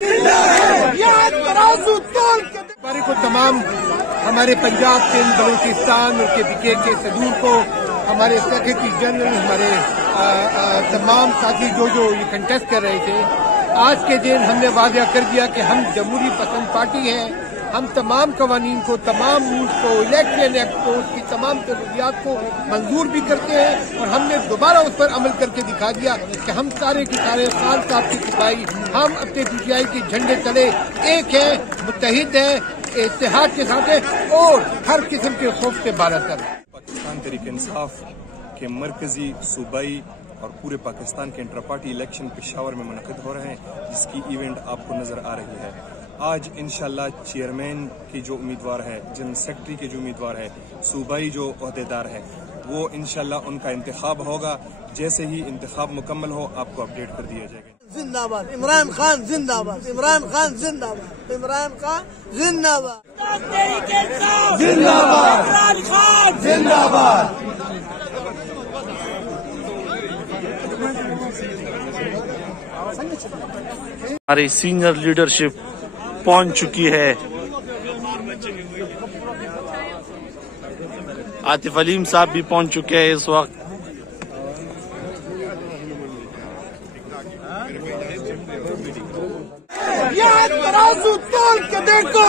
को तमाम हमारे पंजाब के बलूचिस्तान और के सदूर को, हमारे सेक्रेटरी जनरल, हमारे तमाम साथी जो ये कंटेस्ट कर रहे थे, आज के दिन हमने वादा कर दिया कि हम जमहूरी पसंद पार्टी हैं। हम तमाम कवानीन को, तमाम रूल्स को, इलेक्शन एक्ट को, उसकी तमाम जरूरियात को मंजूर भी करते हैं और हमने दोबारा उस पर अमल करके दिखा दिया कि हम सारे के सारे खान साहब की सिपाही, हम अपने PTI के झंडे तले एक है, मुत्तहिद है, इत्तेहाद के साथ है और हर किस्म के खौफ से बाहर कर रहे हैं। पाकिस्तान तहरीक इंसाफ के मरकजी सूबाई और पूरे पाकिस्तान के इंटर पार्टी इलेक्शन पेशावर में मुनक़िद हो रहे हैं, जिसकी इवेंट आपको नजर आ रही है। आज इंशाल्लाह चेयरमैन की जो उम्मीदवार है, जनरल सेक्रेटरी के जो उम्मीदवार है, सूबाई जो ओहदेदार है, वो इंशाल्लाह उनका इंतखाब होगा। जैसे ही इंतखाब मुकम्मल हो आपको अपडेट कर दिया जाएगा। जिंदाबाद इमरान खान, जिंदाबाद इमरान खान, जिंदाबाद इमरान खान, जिंदाबाद जिंदाबाद इमरान खान, जिंदाबाद। हमारी सीनियर लीडरशिप पहुंच चुकी है। आतिफ अलीम साहब भी पहुंच चुके हैं इस वक्त। तराजू तोल के देखो।